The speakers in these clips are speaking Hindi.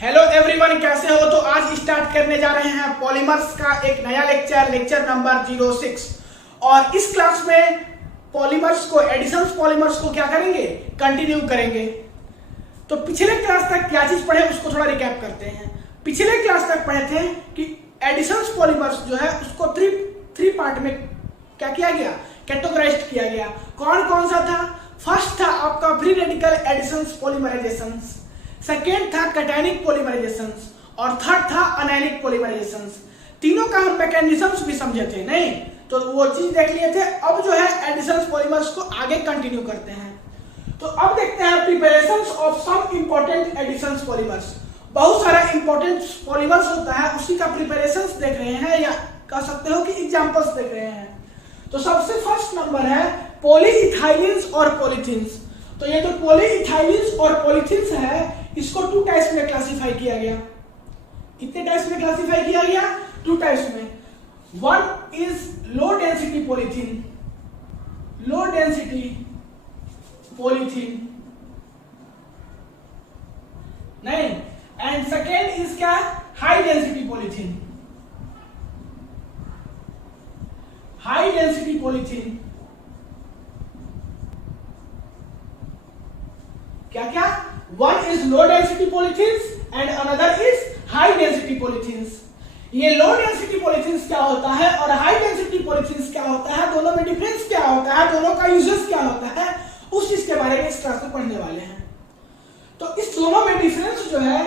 हेलो एवरीवन, कैसे हो? तो आज स्टार्ट करने जा रहे हैं पॉलीमर्स का एक नया लेक्चर नंबर 06। और इस क्लास में पॉलीमर्स को, एडिशंस पॉलीमर्स को क्या करेंगे, कंटिन्यू करेंगे। तो पिछले क्लास तक क्या चीज पढ़े उसको थोड़ा रिकैप करते हैं। पिछले क्लास तक पढ़े थे कि एडिशंस पॉलीमर्स जो है उसको थ्री पार्ट में क्या किया गया, कैटेगराइज्ड किया गया। कौन कौन सा था? फर्स्ट था आपका फ्री रेडिकल एडिशंस पॉलीमराइजेशंस, सेकेंड था कैटायनिक पॉलीमराइजेशंस और थर्ड था अनायनिक पॉलीमराइजेशंस। तीनों का हम मैकेनिज्म्स भी समझे थे, नहीं तो वो चीज देख लिए थे। अब जो है एडिशंस पॉलीमर्स को आगे कंटिन्यू करते हैं। तो अब देखते हैं preparations of some important additions polymers. बहुत सारा इंपॉर्टेंट पॉलीमर्स होता है, उसी का प्रिपरेशंस देख रहे हैं, या कह सकते हो कि एग्जांपल्स देख रहे हैं। तो सबसे फर्स्ट नंबर है पॉलीइथाइलिन्स और पॉलीथीन्स। तो ये जो पॉलीइथाइलिन्स और पॉलीथीन्स है, इसको 2 टाइप्स में क्लासिफाई किया गया। कितने टाइप्स में क्लासिफाई किया गया? 2 टाइप्स में। One is low density polythene, low density polythene, नहीं, एंड सेकेंड इज क्या? High density polythene, high density polythene. क्या क्या? One is low density polythenes and another is high density polythenes. ये लो डेंसिटी पॉलीथीन्स क्या होता है और हाई डेंसिटी पॉलीथीन्स क्या होता है, दोनों में डिफरेंस क्या होता है, दोनों का यूजेस क्या होता है, उस चीज के बारे में इस क्लास में पढ़ने वाले हैं। तो इस दोनों में डिफरेंस जो है,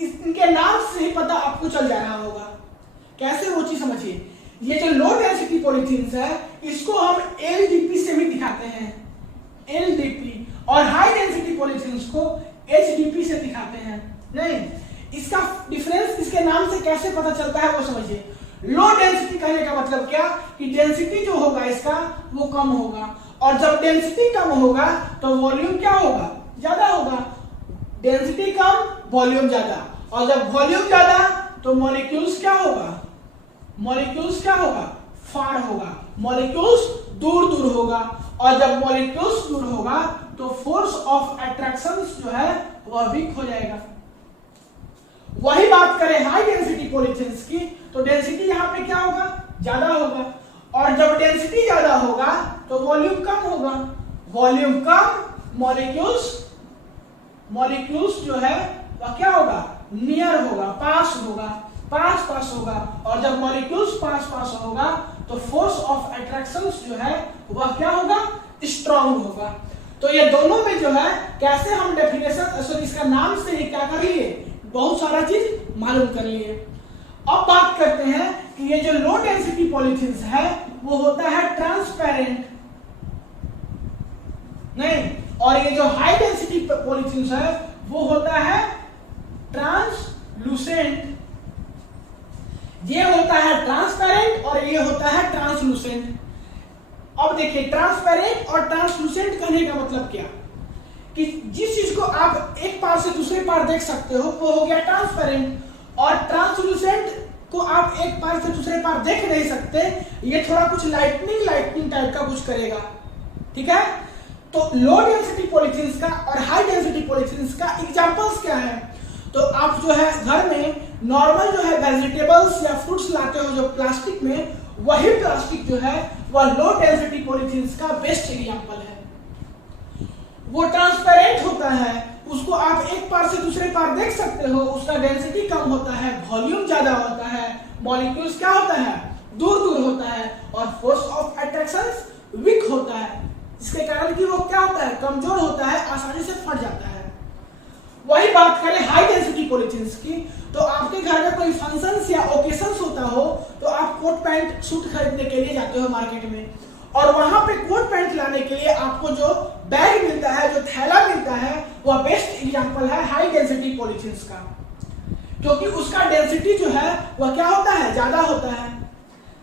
इनके नाम से ही पता आपको चल जा रहा होगा। कैसे, वो चीज समझिए। ये जो लो डेंसिटी पॉलीथीन्स है, इसको हम एलडीपी से भी दिखाते हैं, एलडीपी, और हाई डेंसिटी पॉलीथीन्स को एचडीपी से दिखाते हैं। नहीं, इसका डिफरेंस इसके नाम से कैसे पता चलता है वो समझिए। लो डेंसिटी कहने का मतलब क्या कि डेंसिटी जो होगा इसका वो कम होगा, और जब डेंसिटी कम होगा तो वॉल्यूम क्या होगा, ज्यादा होगा। डेंसिटी कम, वॉल्यूम ज्यादा, और जब वॉल्यूम ज्यादा तो मॉलिक्यूल्स क्या होगा, मॉलिक्यूल्स क्या होगा, फार होगा, मॉलिक्यूल्स दूर दूर होगा, और जब मॉलिक्यूल्स दूर होगा तो फोर्स ऑफ अट्रैक्शन जो है वह वीक हो जाएगा। वही बात करें हाई डेंसिटी पॉलीथीन्स की, तो डेंसिटी यहां पे क्या होगा, ज्यादा होगा, और जब डेंसिटी ज्यादा होगा तो वॉल्यूम कम होगा, वॉल्यूम कम, मॉलिक्यूल्स जो है वह क्या होगा, नियर होगा, पास होगा, पास होगा, और जब मॉलिक्यूल्स पास होगा तो फोर्स ऑफ अट्रैक्शन जो है वह क्या होगा, स्ट्रांग होगा। तो ये दोनों में जो है कैसे हम डेफिनेशन, सॉरी इसका नाम से ही क्या कर लिए, बहुत सारा चीज मालूम कर लिए। अब बात करते हैं कि ये जो लो डेंसिटी पॉलीथीन्स है वो होता है ट्रांसपेरेंट, नहीं, और ये जो हाई डेंसिटी पॉलीथीन्स है वो होता है ट्रांसलूसेंट। ये होता है ट्रांसपेरेंट और ये होता है ट्रांसलूसेंट। अब देखिए, ट्रांसपेरेंट और ट्रांसलूसेंट कहने का मतलब क्या कि जिस चीज को आप एक पार से दूसरे पार देख सकते हो वो हो गया ट्रांसपेरेंट, और ट्रांसलूसेंट को आप एक पार से दूसरे पार देख नहीं सकते, ये थोड़ा कुछ लाइटनिंग टाइप का कुछ करेगा, ठीक है। तो लो डेंसिटी पॉलीथीन्स का और हाई डेंसिटी पॉलीथीन्स का एग्जांपल्स क्या है? तो आप जो है घर में नॉर्मल जो है वेजिटेबल्स या फ्रूट्स लाते हो जो प्लास्टिक में, वही प्लास्टिक जो है वह लो डेंसिटी पॉलीथीन्स का बेस्ट एग्जांपल है। वो ट्रांसपेरेंट होता है, उसको आप एक पार से दूसरे पार देख सकते हो, उसका डेंसिटी कम होता है, वॉल्यूम ज्यादा होता है, मॉलिक्यूल्स क्या होता है, दूर दूर होता है, और फोर्स ऑफ अट्रैक्शन वीक होता है, जिसके कारण कि वो क्या होता है, कमजोर होता है, आसानी से फट जाता है। वही बात करें हाई डेंसिटी पॉलीथीन्स की, तो आपके घर में कोई फंक्शंस या ओकेशंस होता हो तो आप कोट पैंट सूट खरीदने के लिए जाते हो मार्केट में, और वहां पे कोट पैंट लाने के लिए आपको जो बैग मिलता है, जो थैला मिलता है, वह बेस्ट एग्जांपल है हाई डेंसिटी पॉलीथीन्स का, क्योंकि उसका डेंसिटी जो है वह क्या होता है, ज्यादा होता है।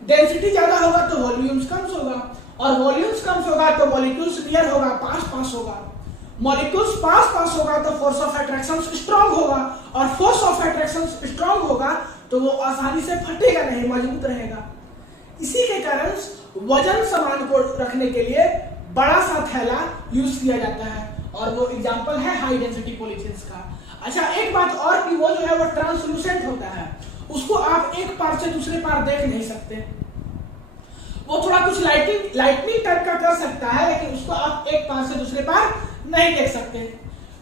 डेंसिटी ज्यादा होगा तो वॉल्यूम्स कम होगा, और वॉल्यूम्स कम होगा तो मॉलिक्यूल्स नियर होगा, पास होगा, मॉलिक्यूल्स पास होगा तो फोर्स ऑफ अट्रैक्शन स्ट्रांग होगा, और फोर्स ऑफ अट्रैक्शन स्ट्रांग होगा तो वो आसानी से फटेगा नहीं, मजबूत रहेगा। इसी के कारण वजन सामान को रखने के लिए बड़ा सा थैला यूज किया जाता है, और वो एग्जांपल है हाई डेंसिटी पॉलीथिन्स का। अच्छा, एक बात और कि वो जो है वो ट्रांसलूसेंट होता है, उसको आप एक पार से दूसरे पार देख नहीं सकते। वो थोड़ा कुछ लाइटनिंग टाइप का कर सकता है, लेकिन उसको आप एक पार से दूसरे पार नहीं देख सकते।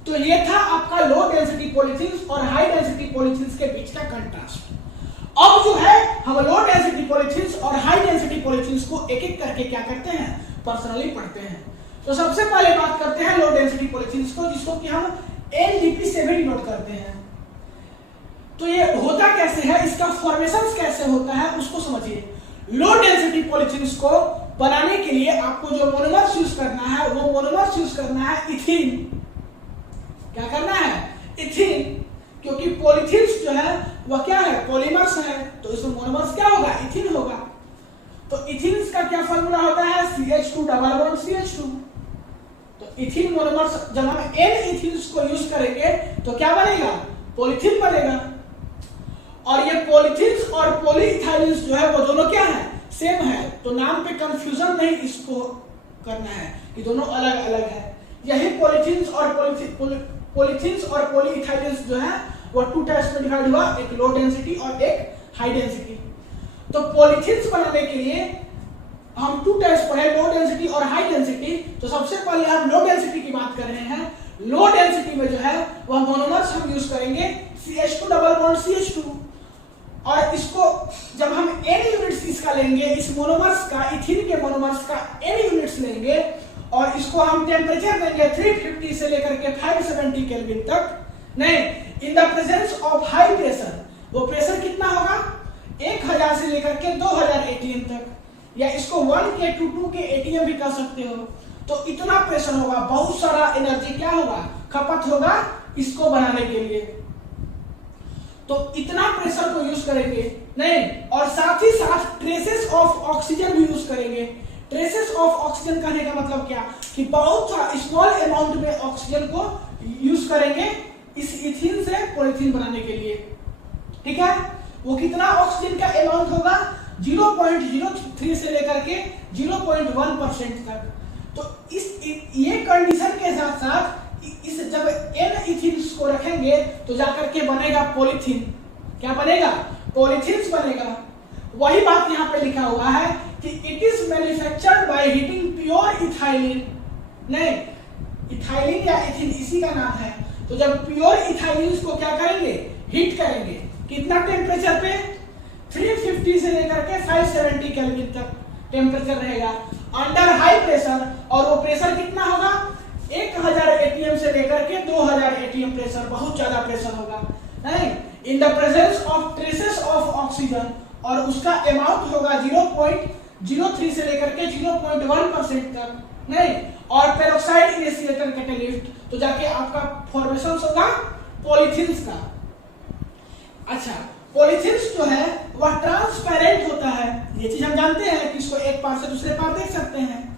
तो ये था आपका लो डेंसिटी पॉलीथिन्स और हाई डेंसिटी पॉलीथिन्स के बीच का कंट्रास्ट। अब जो है हम लो डेंसिटी पॉलीथिन्स और हाई डेंसिटी पॉलीथिन्स को एक एक करके क्या करते हैं, पर्सनली पढ़ते हैं। तो सबसे पहले बात करते हैं लो डेंसिटी पॉलीथिन्स को, जिसको कि हम LDP से भी डिनोट करते हैं। तो ये होता कैसे है, इसका फॉर्मेशन कैसे होता है उसको समझिए। लो डेंसिटी पॉलीथिन्स को बनाने के लिए आपको जो मोनोमर्स यूज करना है वो मोनोमर्स यूज करना है इथिन। क्या करना है, इथिन, क्योंकि पॉलीथिन्स जो है वह क्या है, पॉलीमर्स है, तो इसमें मोनोमर्स क्या होगा, इथिन होगा। तो इथिन का क्या फॉर्मूला होता है, CH2 डबल बॉन्ड CH2। तो इथिन मोनोमर्स जब हम N इथिन्स को यूज करेंगे तो क्या बनेगा, पॉलीथिन बनेगा। और ये पॉलीथिन्स और पॉलीइथाइलिन्स जो है वो दोनों क्या है, सेम है। तो नाम पे कंफ्यूजन नहीं इसको करना है कि दोनों अलग अलग है। यही पॉलीथिन्स और पॉलीइथाइलिन्स जो है वो टू टाइप्स में डिवाइड हुआ, एक लो डेंसिटी और एक हाई डेंसिटी। तो पॉलीथिन्स बनाने के लिए हम टू टाइप्स पढ़े, लो डेंसिटी और हाई डेंसिटी। तो सबसे पहले हम लो डेंसिटी की बात कर रहे हैं। लो डेंसिटी में जो है वह मोनोमर्स हम यूज करेंगे CH2 डबल बॉन्ड CH2। और इसको जब हम N यूनिट्स इसका लेंगे, इस मोनोमर्स का, इथिन के मोनोमर्स का N यूनिट्स लेंगे और इसको हम टेम्परेचर देंगे 350 से लेकर के 570 केल्विन तक। नहीं, in the presence of high pressure, वो प्रेशर कितना होगा, 1000 से लेकर के 2000 ATM तक, या इसको 1K to 2K ATM भी कह सकते हो। तो इतना प्रेशर होगा, बहुत सारा एनर्जी क्या होगा, खपत होगा इसको बनाने के लिए। तो इतना प्रेशर को यूज करेंगे नहीं, और साथ ही साथ ट्रेसेस ऑफ ऑक्सीजन भी यूज करेंगे। ट्रेसेस ऑफ ऑक्सीजन कहने का मतलब क्या, कि बहुत स्मॉल अमाउंट में ऑक्सीजन को यूज करेंगे इस इथिन से पॉलीथीन बनाने के लिए। ठीक है, वो कितना ऑक्सीजन का अमाउंट होगा, 0.03 से लेकर के 0.1% तक। तो ये कंडीशन के साथ साथ इस जब N इथिन्स को रखेंगे तो जाकर के बनेगा पॉलीथीन। क्या बनेगा, पॉलीथीन्स बनेगा। वही बात यहाँ पे लिखा हुआ है कि it is manufactured by heating pure ethylene. नहीं, इथाइलिन या इथिन इसी का नाम है। तो जब प्योर इथाइलिन को क्या करेंगे, हीट करेंगे, कितना टेम्परेचर पे, 350 से लेकर के 570 केल्विन तक टेम्परेचर रहेगा अंडर हाई प्रेशर। और वो प्रेशर कितना होगा, 1000 ATM से लेकर के 2000 ATM प्रेशर, बहुत ज्यादा प्रेशर होगा। नहीं, in the presence of traces of oxygen, और उसका अमाउंट होगा 0.03 से लेकर के 0.1% तक। नहीं, और पेरोक्साइड इनिशिएटर कैटालिस्ट, तो जाके आपका फॉर्मेशन होगा पॉलीथिन्स का। अच्छा, पॉलीथिन्स जो है वह ट्रांसपेरेंट होता है। ये चीज हम जानते हैं कि इसको एक पार से दूसरे पार देख सकते हैं।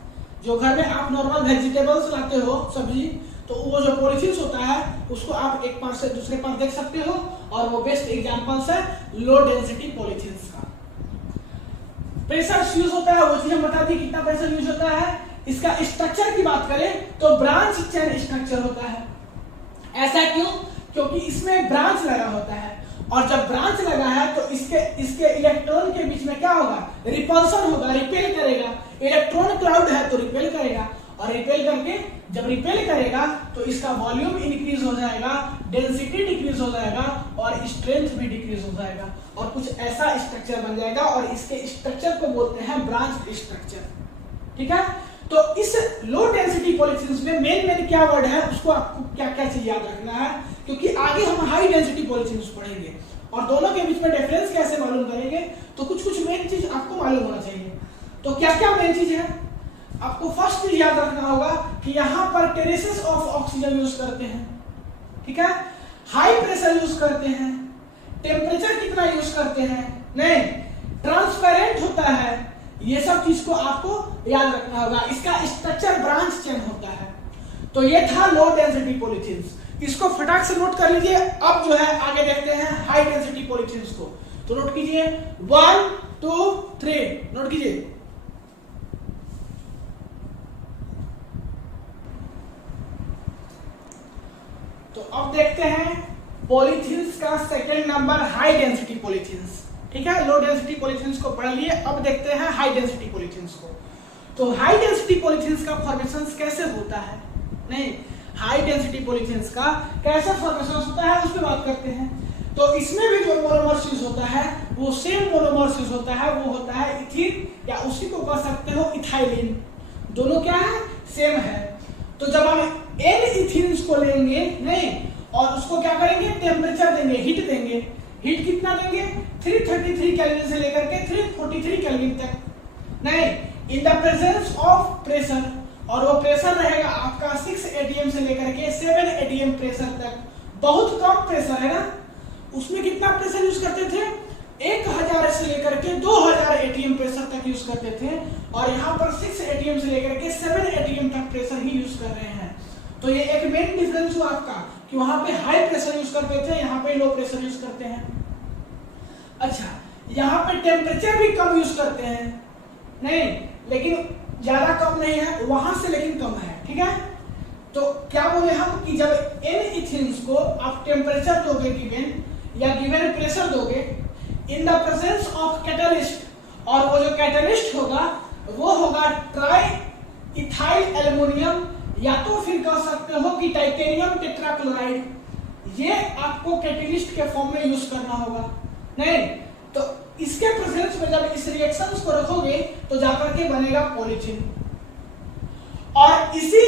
जो घर में आप नॉर्मल वेजिटेबल्स लाते हो, सब्जी, तो वो जो पॉलीथिन्स होता है उसको आप एक पार से दूसरे पार देख सकते हो, और वो बेस्ट एग्जांपल्स है लो डेंसिटी पॉलीथिन्स का। प्रेशर यूज होता है, वो चीज हम बता दी कितना प्रेशर यूज होता है। इसका स्ट्रक्चर की बात करें तो ब्रांच चेन स्ट्रक्चर होता है। ऐसा क्यों, क्योंकि इसमें ब्रांच लगा होता है, और जब ब्रांच लगा है तो इसके इलेक्ट्रॉन के बीच में क्या होगा, रिपल्सन होगा, रिपेल करेगा। इलेक्ट्रॉन क्लाउड है तो रिपेल करेगा, और रिपेल करके जब रिपेल करेगा तो इसका वॉल्यूम इंक्रीज हो जाएगा, डेंसिटी डिक्रीज हो जाएगा, और स्ट्रेंथ भी डिक्रीज हो जाएगा, और कुछ ऐसा स्ट्रक्चर बन जाएगा, और इसके स्ट्रक्चर को बोलते हैं ब्रांच स्ट्रक्चर। ठीक है, तो इस लो डेंसिटी पॉलीथिन्स में मेन क्या वर्ड है, उसको आपको क्या क्या चीज याद रखना है, क्योंकि आगे हम हाई डेंसिटी पॉलीथिन्स पढ़ेंगे और दोनों के बीच में डिफरेंस कैसे मालूम करेंगे। तो कुछ मेन चीज आपको मालूम होना चाहिए। तो क्या क्या मेन चीज है, आपको फर्स्ट चीज याद रखना होगा कि यहाँ पर ट्रेसेस ऑफ ऑक्सीजन यूज करते हैं। ठीक है, हाई प्रेशर यूज करते हैं, टेम्परेचर कितना यूज करते हैं, नहीं, ट्रांसपेरेंट होता है। ये सब चीज को आपको याद रखना होगा। इसका स्ट्रक्चर ब्रांच चेन होता है। तो ये था लो डेंसिटी पॉलीथिन्स, इसको फटाक से नोट कर लीजिए। अब जो है आगे देखते हैं हाई डेंसिटी पॉलीथिन्स को। तो नोट कीजिए 1 2 3, नोट कीजिए। तो अब देखते हैं पॉलीथीन्स का second number, high density polythenes. ठीक है, लो डेंसिटी पॉलीथीन्स को पढ़ लिए, अब देखते हैं हाई डेंसिटी पॉलीथीन्स को। तो हाई डेंसिटी पॉलीथीन्स का फॉर्मेशन कैसे होता है, नहीं, हाई डेंसिटी पॉलीथीन्स का कैसे फॉर्मेशन होता है उस पर बात करते हैं। तो इसमें भी जो मोनोमर्स यूज होता है वो सेम मोनोमर्स यूज होता है, वो होता है इथीन, या उसी को कह सकते हो इथाइलिन। दोनों क्या है, सेम है। तो जब हम एन इथीन्स को लेंगे, नहीं, और उसको क्या करेंगे, टेम्परेचर देंगे, हीट देंगे। हीट कितना देंगे, 333 केल्विन से लेकर के 343 केल्विन तक, नहीं, in the presence of pressure, और वो प्रेशर रहेगा आपका 6 atm से लेकर के 7 atm प्रेशर तक। बहुत कम प्रेशर है ना, उसमें कितना प्रेशर यूज करते थे, 1000 से लेकर के 2000 atm प्रेशर तक यूज करते थे, और यहाँ पर 6 atm से लेकर के 7 atm तक प्रेशर ही यूज कर रहे हैं। तो ये एक मेन डिफरेंस हुआ आपका कि वहां पे हाई प्रेशर यूज करते थे, यहाँ पे लो प्रेशर यूज करते हैं। अच्छा, यहाँ पे टेम्परेचर भी कम यूज करते हैं, नहीं, लेकिन ज्यादा कम नहीं है, वहां से लेकिन कम है। ठीक है, तो क्या बोले हम कि जब एन इथीन्स को आप टेम्परेचर दोगे गिवन, या गिवन प्रेशर दोगे in the presence of catalyst, और वो जो कैटलिस्ट होगा वो होगा ट्राई इथाइल एल्युमिनियम, या तो फिर कह सकते हो कि टाइटेनियम टेट्राक्लोराइड। ये आपको कैटलिस्ट के फॉर्म में यूज करना होगा, नहीं, तो इसके प्रेजेंस में जब इस रिएक्शंस को रखोगे तो जाकर के बनेगा पॉलीथीन। और इसी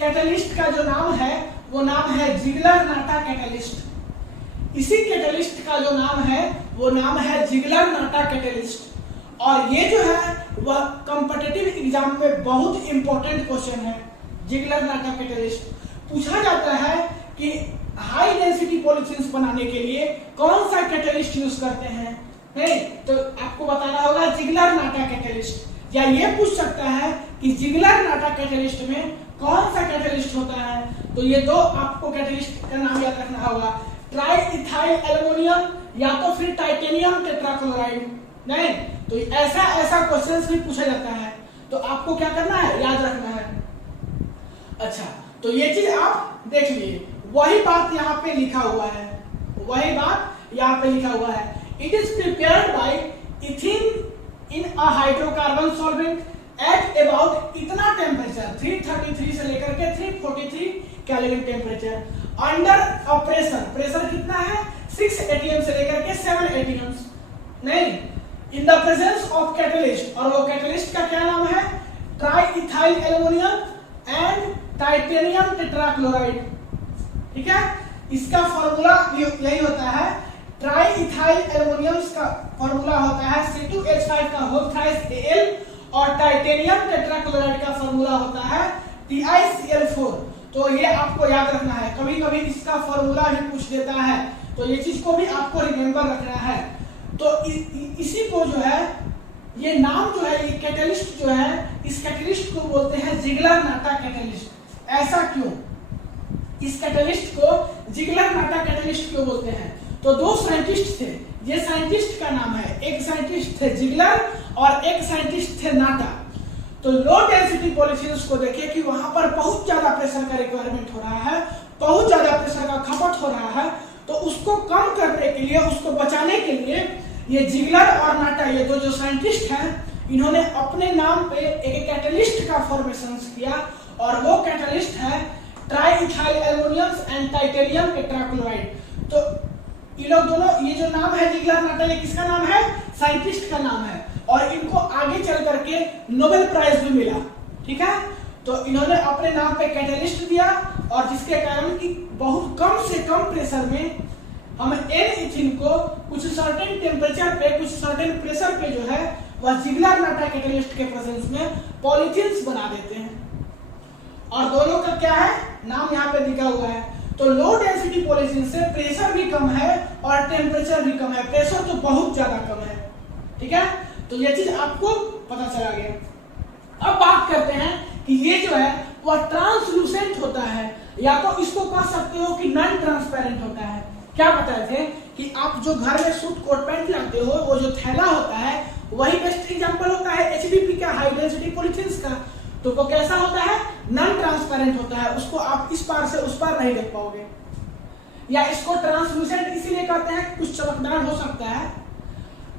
कैटलिस्ट का जो नाम है वो नाम है जिगलर-नाटा कैटलिस्ट। इसी कैटलिस्ट का जो नाम है वो नाम है जिगलर-नाटा कैटलिस्ट। और ये जो है वह कॉम्पिटिटिव एग्जाम में बहुत इंपॉर्टेंट क्वेश्चन है। जिगलर-नाटा कैटलिस्ट पूछा जाता है कि हाई डेंसिटी पॉलीथीन्स बनाने के लिए कौन सा कैटलिस्ट यूज करते हैं, नहीं, तो आपको बताना होगा जिगलर-नाटा कैटलिस्ट। या ये पूछ सकता है कि जिगलर-नाटा कैटलिस्ट में कौन सा कैटलिस्ट होता है, तो ये दो आपको कैटलिस्ट का नाम याद रखना होगा, ट्राई इथाइल एल्युमिनियम या तो फिर टाइटेनियम टेट्राक्लोराइड। नहीं, तो ऐसा क्वेश्चंस भी पूछा जाता है, तो आपको क्या करना है, याद रखना है। अच्छा, तो ये चीज आप देख लिए, वही बात यहाँ पे लिखा हुआ है, वही बात यहाँ पे लिखा हुआ है। It is prepared by ethene in a hydrocarbon solvent at about इतना टेम्परेचर 333 से लेकर के 343 kelvin temperature under a pressure. Pressure कितना है, 6 atm से लेकर के 7 atm, नहीं, in the presence of catalyst, और वो कैटलिस्ट का क्या नाम है, try ethyl aluminium and titanium tetrachloride. ठीक है, इसका फॉर्मूला यही होता है, ट्राई इथाइल एल्युमिनियम का फॉर्मूला होता है C2H5 का होल थ्राइस Al, और टाइटेनियम टेट्राक्लोराइड का फॉर्मूला होता है TiCl4। तो ये आपको याद रखना है, कभी कभी इसका फॉर्मूला भी पूछ देता है, तो ये चीज को भी आपको रिमेंबर रखना है। तो इसी को जो है, ये नाम जो है, ये कैटलिस्ट जो है, इस कैटलिस्ट को बोलते हैं जिगलर-नाटा कैटलिस्ट। ऐसा क्यों, इस कैटलिस्ट को जिगलर-नाटा कैटलिस्ट क्यों बोलते हैं, तो दो साइंटिस्ट थे, ये साइंटिस्ट का नाम है, एक साइंटिस्ट थे जिगलर और एक साइंटिस्ट थे नाटा। तो लो डेंसिटी पॉलीथीन्स को देखिए कि वहां पर बहुत ज्यादा प्रेशर का रिक्वायरमेंट हो रहा है, बहुत ज्यादा प्रेशर का खपत हो रहा है, तो उसको कम करने के लिए, उसको बचाने के लिए ये जिगलर और नाटा, ये दो जो साइंटिस्ट हैं, इन्होंने अपने नाम पे एक कैटलिस्ट का फॉर्मेशन किया, और वो कैटलिस्ट है try ethyl aluminium and titanium tetrachloride. तो ये लोग दोनों, ये जो नाम है जिगलर-नाटा, ये किसका नाम है, साइंटिस्ट का नाम है, और इनको आगे चल करके नोबेल प्राइज भी मिला। ठीक है, तो इन्होंने अपने नाम पे कैटलिस्ट दिया, और जिसके कारण कि बहुत कम से कम प्रेशर में हम एन इथीन को कुछ सर्टेन टेम्परेचर पे, कुछ सर्टेन प्रेशर पे जो है वह जिगलर-नाटा कैटलिस्ट के प्रेजेंस में पॉलीथीन्स बना देते हैं। और दोनों का क्या है, नाम यहाँ पे दिखा हुआ है। तो लो डेंसिटी पॉलीथीन से प्रेशर भी कम है और टेम्परेचर भी कम है, प्रेशर तो बहुत ज्यादा कम है। ठीक है, तो ये चीज आपको पता चला गया। अब बात करते हैं कि ये जो है वह ट्रांसलूसेंट होता है, या तो इसको कह सकते हो कि नॉन ट्रांसपेरेंट होता है। क्या बताए थे कि आप जो घर में सूट कोट पैंट लाते हो, वो जो थैला होता है वही बेस्ट एग्जांपल होता है HDP का, हाई डेंसिटी पॉलीथीन्स का। तो वो कैसा होता है, नॉन ट्रांसपेरेंट होता है, उसको आप इस पार से उस पार नहीं देख पाओगे। या इसको ट्रांसलूसेंट इसीलिए कहते हैं कुछ चमकदार हो सकता है।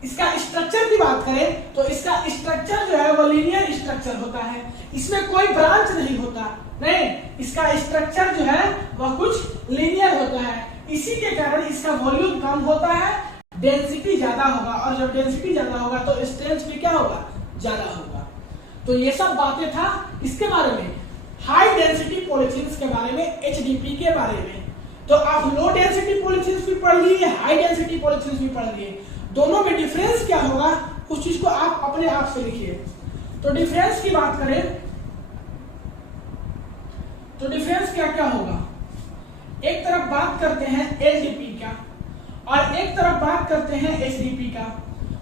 इसका स्ट्रक्चर की बात करें तो इसका स्ट्रक्चर जो है वो लीनियर स्ट्रक्चर होता है, इसमें कोई ब्रांच नहीं होता, नहीं, इसका स्ट्रक्चर जो है वह कुछ लीनियर होता है। इसी के कारण इसका वॉल्यूम कम होता है, डेंसिटी ज्यादा होगा, और जब डेंसिटी ज्यादा होगा तो स्ट्रेंथ भी क्या होगा, ज्यादा होगा। तो ये सब बातें था इसके बारे में, हाई डेंसिटी पॉलीथीन्स के बारे में, एचडीपी के बारे में। तो आप लो डेंसिटी पॉलीथीन्स भी पढ़ लिए, हाई डेंसिटी पॉलीथीन्स भी पढ़ लिए, दोनों में डिफरेंस क्या होगा उस चीज को आप अपने आप से लिखिए। तो डिफरेंस की बात करें तो डिफरेंस क्या क्या होगा, एक तरफ बात करते हैं एलडीपी का और एक तरफ बात करते हैं एचडीपी का।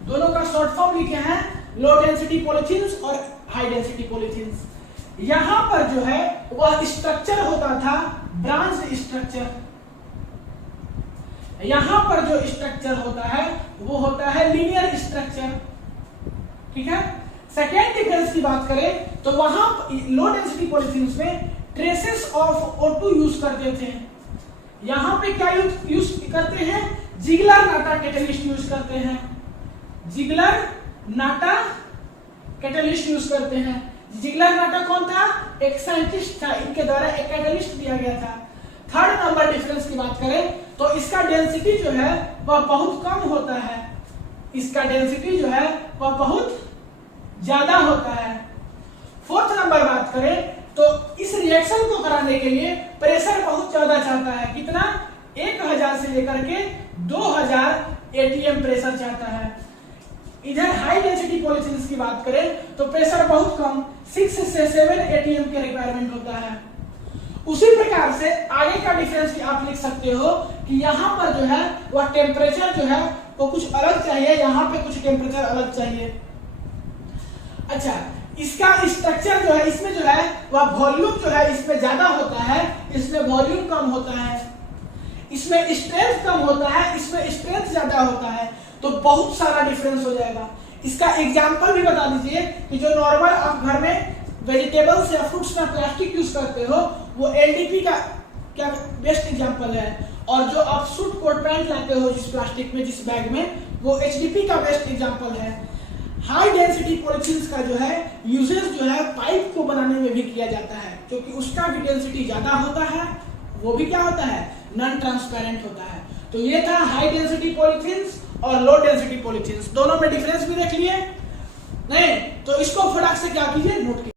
दोनों का शॉर्ट फॉर्म लिखे हैं, लो डेंसिटी पॉलीथीन्स और हाई डेंसिटी पॉलीथीन्स। यहां पर जो है वह स्ट्रक्चर होता था ब्रांच स्ट्रक्चर, यहां पर जो स्ट्रक्चर होता है वो होता है लीनियर स्ट्रक्चर, ठीक है। सेकेंड डिफरेंस की बात करें तो वहां लो डेंसिटी पॉलीथीन्स में ट्रेसेस ऑफ O2 यूज करते थे, यहां पे क्या यूज करते हैं, जिगलर नाटा कैटलिस्ट यूज करते हैं, जिगलर नाटा कैटलिस्ट यूज करते हैं। जिगलर नाटा कौन था, एक साइंटिस्ट था, इनके द्वारा एक कैटलिस्ट दिया गया था। थर्ड नंबर डिफरेंस की बात करें तो इसका डेंसिटी जो है वह बहुत कम होता है, इसका डेंसिटी जो है वह बहुत ज्यादा होता है। फोर्थ नंबर बात करें तो इस रिएक्शन को कराने के लिए प्रेशर बहुत ज्यादा चाहता है, कितना, 1000 से लेकर के 2000 एटीएम प्रेशर चाहता है। इधर हाई डेंसिटी पॉलीथीन्स की बात करें तो प्रेशर बहुत कम, 6 से 7 एटीएम के रिक्वायरमेंट होता है। उसी प्रकार से आगे का डिफरेंस भी आप लिख सकते हो कि यहाँ पर जो है वह टेम्परेचर जो है वो कुछ अलग चाहिए, यहाँ पे कुछ टेम्परेचर अलग चाहिए। अच्छा, इसका स्ट्रक्चर जो है इसमें जो है वह वॉल्यूम जो है इसमें ज्यादा होता है, इसमें वॉल्यूम कम होता है, इसमें स्ट्रेंथ कम होता है, इसमें स्ट्रेंथ ज्यादा होता है, तो बहुत सारा डिफरेंस हो जाएगा। इसका एग्जांपल भी बता दीजिए कि जो नॉर्मल आप घर में वेजिटेबल्स या फ्रूट्स में प्लास्टिक यूज करते हो वो एलडीपी का क्या बेस्ट एग्जांपल है, और जो आप सूट कोट पैंट लाते हो जिस प्लास्टिक में, जिस बैग में, वो एचडीपी का बेस्ट एग्जांपल है। हाई डेंसिटी पॉलीथीन्स का जो है यूजेस जो है पाइप को बनाने में भी किया जाता है, क्योंकि उसका भी डेंसिटी ज्यादा होता है, वो भी क्या होता है, नॉन ट्रांसपेरेंट होता है। तो ये था हाई डेंसिटी पॉलीथीन्स और लो डेंसिटी पॉलीथीन्स, दोनों में डिफरेंस भी देख लिए, नहीं तो इसको फटाक से क्या कीजिए, नोट कीजिए।